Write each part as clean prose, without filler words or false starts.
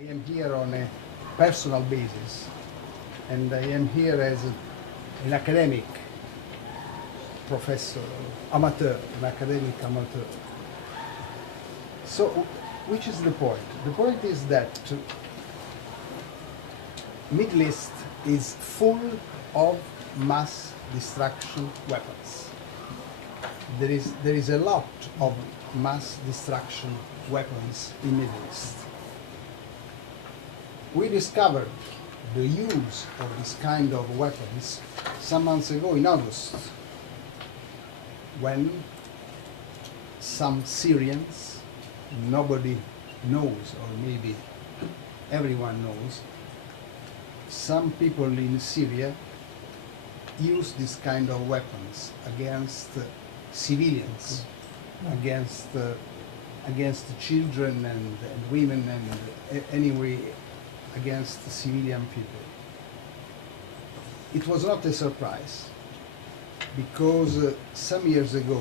I am here on a personal basis, and I am here as an academic professor, amateur, an academic amateur. So, which is the point? The point is that Middle East is full of mass destruction weapons. There is a lot of mass destruction weapons in Middle East. We discovered the use of this kind of weapons some months ago in August, when some Syrians, nobody knows, or maybe everyone knows, some people in Syria use this kind of weapons against civilians, against children and women, and anyway against civilian people. It was not a surprise, because some years ago,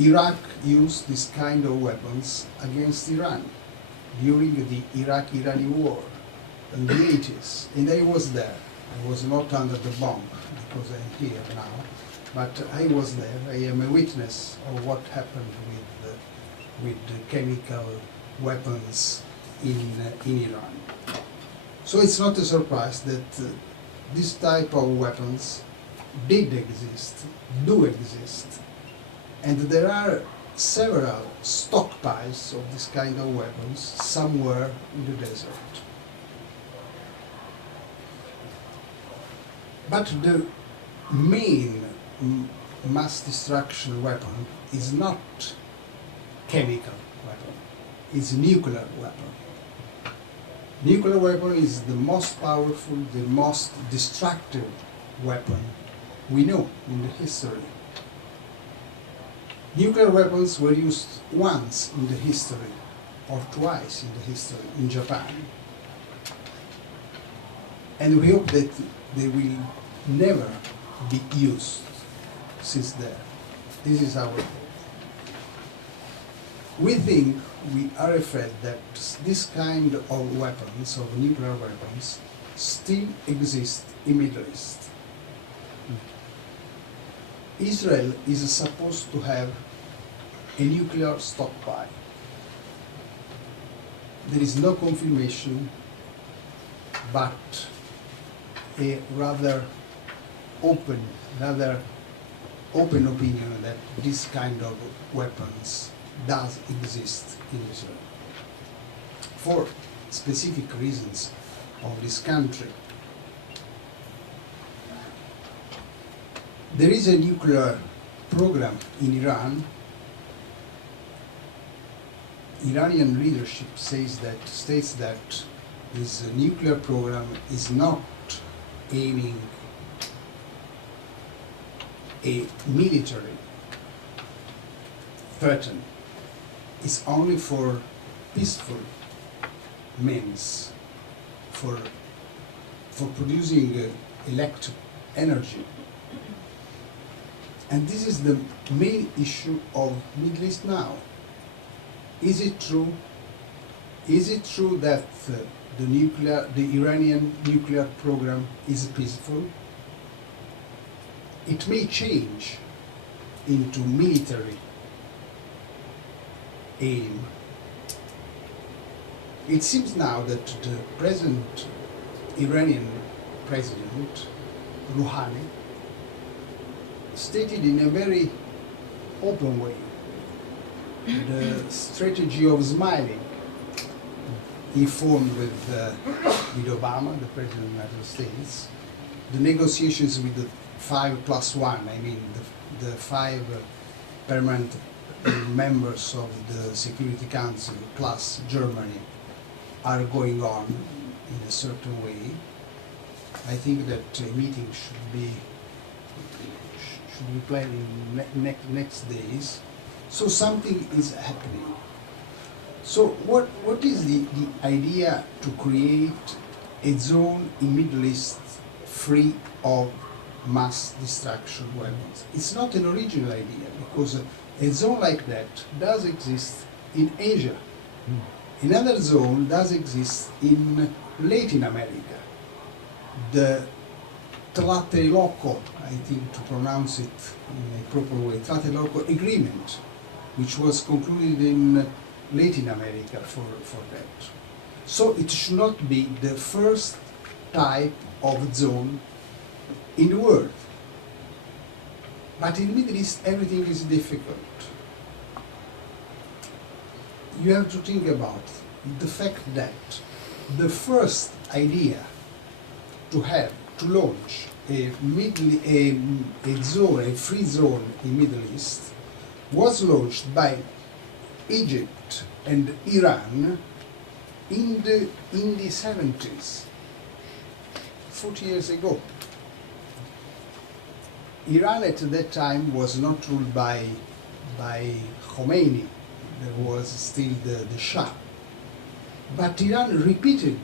Iraq used this kind of weapons against Iran during the Iraq-Irani war in the 80s, and I was there. I was not under the bomb because I'm here now, but I was there. I am a witness of what happened with the chemical weapons in Iran. So it's not a surprise that this type of weapons do exist, and there are several stockpiles of this kind of weapons somewhere in the desert. But the main mass destruction weapon is not chemical weapon, it's nuclear weapon. Nuclear weapon is the most powerful, the most destructive weapon we know in the history. Nuclear weapons were used once in the history, or twice in the history, in Japan. And we hope that they will never be used since then. This is our hope. We think, we are afraid that this kind of weapons, of nuclear weapons, still exist in Middle East. Israel is supposed to have a nuclear stockpile. There is no confirmation, but a rather open opinion that this kind of weapons does exist in Israel, for specific reasons of this country. There is a nuclear program in Iran. Iranian leadership states that this nuclear program is not aiming a military threat. It's only for peaceful means, for producing electric energy. And this is the main issue of Middle East now. Is it true? Is it true that the Iranian nuclear program is peaceful? It may change into military aim. It seems now that the present Iranian president, Rouhani, stated in a very open way the strategy of smiling he formed with Obama, the President of the United States, the negotiations with the 5+1, I mean the 5 permanent members of the Security Council plus Germany are going on in a certain way. I think that a meeting should be planned in next days. So something is happening. So what is the idea to create a zone in Middle East free of mass destruction weapons. It's not an original idea, because a zone like that does exist in Asia. Another zone does exist in Latin America. The Tlatelolco, I think to pronounce it in a proper way, Tlatelolco Agreement, which was concluded in Latin America for that. So it should not be the first type of zone in the world. But in the Middle East, everything is difficult. You have to think about the fact that the first idea to launch a zone, a free zone in Middle East, was launched by Egypt and Iran in the 70s, 40 years ago. Iran at that time was not ruled by Khomeini. There was still the Shah. But Iran repeated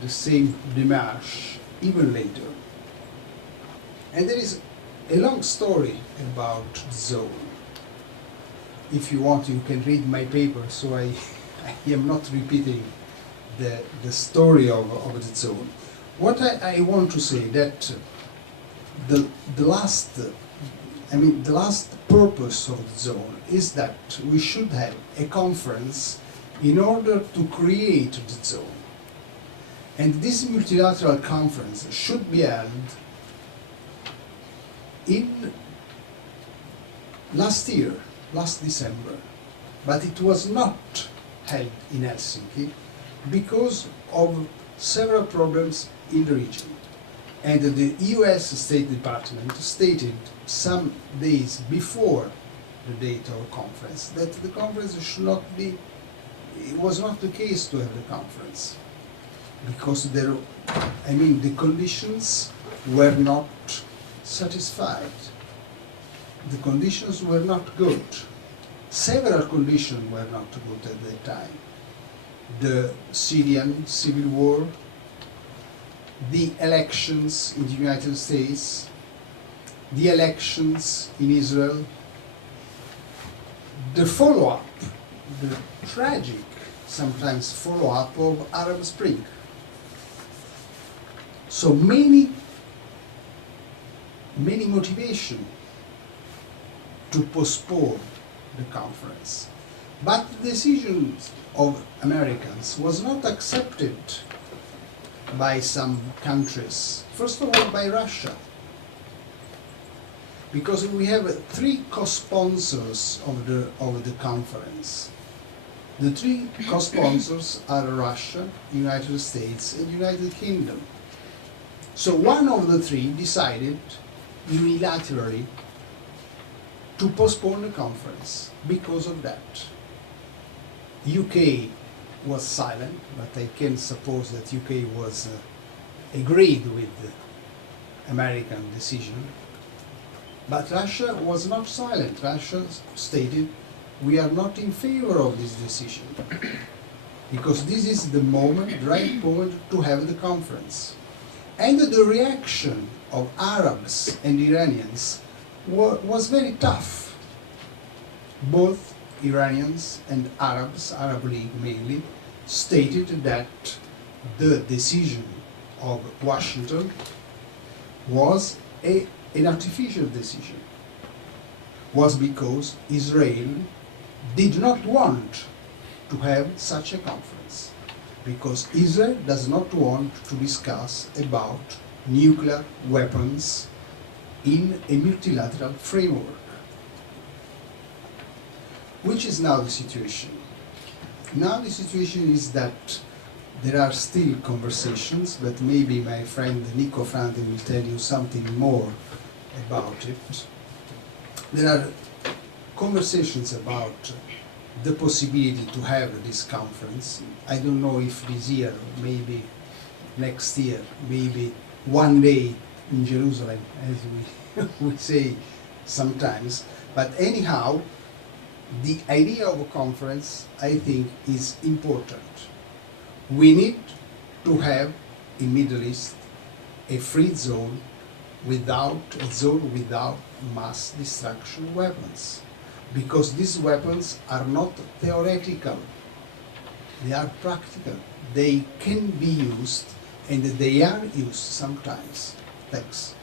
the same démarche even later. And there is a long story about the zone. If you want, you can read my paper, so I am not repeating the story of the zone. What I want to say that the last purpose of the zone is that we should have a conference in order to create the zone. And this multilateral conference should be held in last December, but it was not held in Helsinki because of several problems in the region. And the US State Department stated some days before the date of the conference that the conference should not be, it was not the case to have the conference, because the conditions were not satisfied. The conditions were not good. Several conditions were not good at that time. The Syrian civil war, the elections in the United States, the elections in Israel, the follow-up, the tragic, sometimes follow-up of Arab Spring. So many motivation to postpone the conference. But the decision of Americans was not accepted by some countries, first of all by Russia, because we have three co-sponsors of the conference. The three co-sponsors are Russia, United States, and United Kingdom. So one of the three decided unilaterally to postpone the conference because of that. UK was silent, but I can suppose that UK was agreed with the American decision. But Russia was not silent. Russia stated, we are not in favor of this decision, because this is the moment, right moment to have the conference. And the reaction of Arabs and Iranians was very tough. Both Iranians and Arabs, Arab League mainly, stated that the decision of Washington was an artificial decision, was because Israel did not want to have such a conference, because Israel does not want to discuss about nuclear weapons in a multilateral framework. Which is now the situation? Now the situation is that there are still conversations, but maybe my friend Nico Frandi will tell you something more about it. There are conversations about the possibility to have this conference. I don't know if this year, or maybe next year, maybe one day in Jerusalem, as we say sometimes. But anyhow, the idea of a conference, I think, is important. We need to have in Middle East a free zone without a zone without mass destruction weapons, because these weapons are not theoretical, they are practical. They can be used, and they are used sometimes. Thanks.